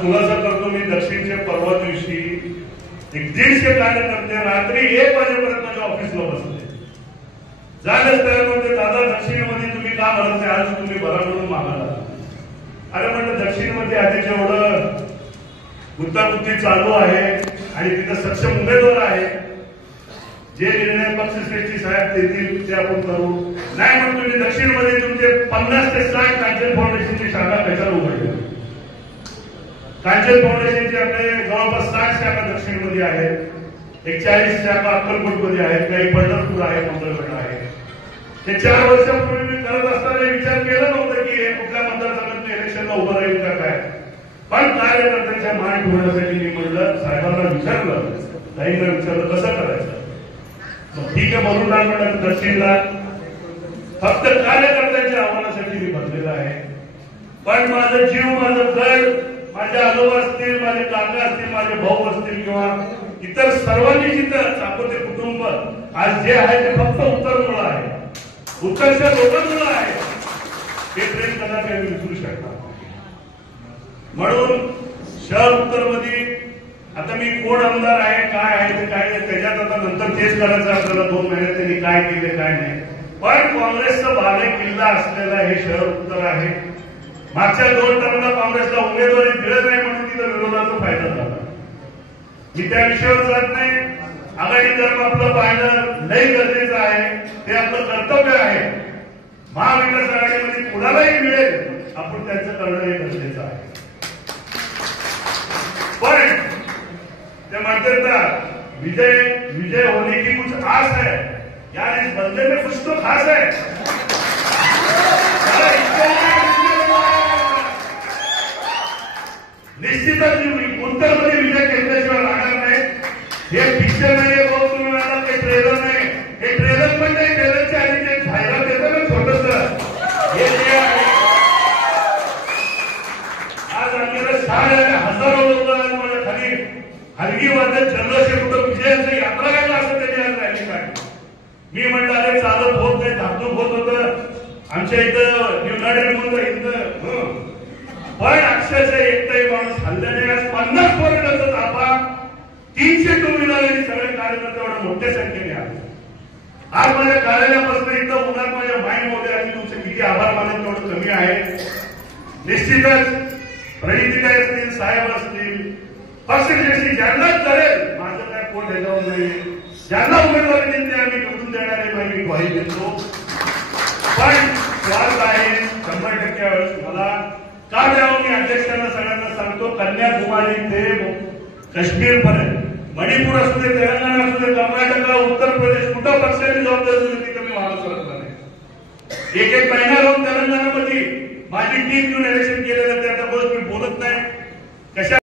खुलासा करतो मी, दक्षिणच्या परवा दिवशी 150 कार्यकर्ते रात्री 1 वाजेपर्यंत माझ्या ऑफिसला बसले. झालंच तयार म्हणते, दादा दक्षिणेमध्ये तुम्ही का भरत नाही, आज तुम्ही भरा म्हणून मागायला. अरे म्हणलं दक्षिणमध्ये आधी जेवढं गुंतागुंती चालू आहे आणि तिथं सक्षम उमेदवार आहे, जे निर्णय पक्षश्रेष्ठी साहेब देतील ते आपण करू. नाही म्हणून तुम्ही दक्षिणमध्ये तुमचे 50 ते 60 कांचन फाउंडेशनची शाखा कशाला उघडल्या. कांचन फाउंडेशनचे आपले जवळपास 60 शाखा दक्षिणमध्ये आहेत, 40 शाखा अक्कलकोटमध्ये आहेत, काही पंढरपूर आहे, मंगळवेढा आहे. हे 4 वर्षापूर्वी मी करत असताना विचार केला नव्हता की हे कुठल्या मतदारसंघात इलेक्शनला उभं राहील का काय. पण कार्यकर्त्यांच्या मान ठेवण्यासाठी मी म्हणलं, साहेबांना विचारलं, ताईंना विचारलं कसं करायचं. ठीक आहे म्हणून नाही म्हणलं, दक्षिणला फक्त कार्यकर्त्यांच्या आव्हानासाठी मी बसलेला आहे. पण माझं जीव, माझं गड, माझे आजोबा असतील, माझे काका असतील, माझे भाऊ असतील किंवा इतर सर्वांनी जिथं चाकोते कुटुंब आज जे आहे ते फक्त उत्तरमुळे आहे, उत्तरच्या लोकांमुळे आहे. हे प्रेम कदापि आम्ही विसरू शकणार. म्हणून शहर उत्तर मध्ये आता मी कोण आमदार आहे, काय आहे ते काय नाही, त्याच्यात आता नंतर तेच करायचं आपल्याला. 2 महिन्यात त्यांनी काय केले काय नाही. पण काँग्रेसचा बाले किल्ला असलेला हे शहर उत्तर आहे. मागच्या 2 टर्मला काँग्रेसला उमेदवारी दिलं नाही म्हणून तिथं विरोधाचा फायदा झाला. मी त्या विषयावर जात नाही. आघाडी धर्म आपलं पाहणं लई गरजेचं आहे, ते आपलं कर्तव्य आहे. महाविकास आघाडीमध्ये कुणालाही मिळेल आपण त्यांचं करणं हे गरजेचं आहे. पण ते म्हणतात ना, विजय होने की कुछ आस है यार, इस बंदे में कुछ तो खास है. निश्चितच उत्तरमध्ये विजय घेतल्याशिवाय राहणार नाही. हे पिक्चर नाही, भाऊ तुम्ही म्हणाला काही ट्रेलर नाही. हे ट्रेलर पण नाही, ट्रेलरच्या आधी जे जाहिरात येतं ना छोटस, हे जे आहे आज आमच्याकडे 6,000 लोक माझ्या खाली हलगी वाजत जल्लोष कुठं विजयाचं यात्रा काय असं त्यांनी आज रॅली काढली. मी म्हणलं अरे चालत होत नाही, धाकधूक होत होतं आमच्या इथं युनायटेड म्हणून इथं. पण अक्षरशः एकटाही माणूस हल्ल्याने आज 50 पर्यटनचा ताफा, 300 टू व्हीलर आणि सगळे कार्यकर्ते एवढ्या मोठ्या संख्येने आले. आज माझ्या कार्यालयापासून इथं उन्हात माझ्या माइंडमध्ये आणि तुमचे किती आभार मानेल तेवढं कमी आहे. निश्चितच प्रणितीताई असतील, साहेब असतील, पक्षश्रेष्ठी ज्यांना करेल, माझं काय कोण ह्याच्यावर नाही, ज्यांना उमेदवारी देते आम्ही निवडून देणारे मी ग्वाही देतो. पण स्वार्थ आहे 100% मला का द्यावं. मी अध्यक्षांना सगळ्यांना सांगतो, कन्याकुमारी ते काश्मीर पर्यंत, मणिपूर असू दे, तेलंगणा असू दे, कर्नाटक, उत्तर प्रदेश, कुठं पक्षाची जबाबदारी दिली ती कमी माणूस करत नाही. एक महिना राहून तेलंगणामध्ये माझी टीम घेऊन इलेक्शन केलेलं, त्या मी बोलत नाही कशा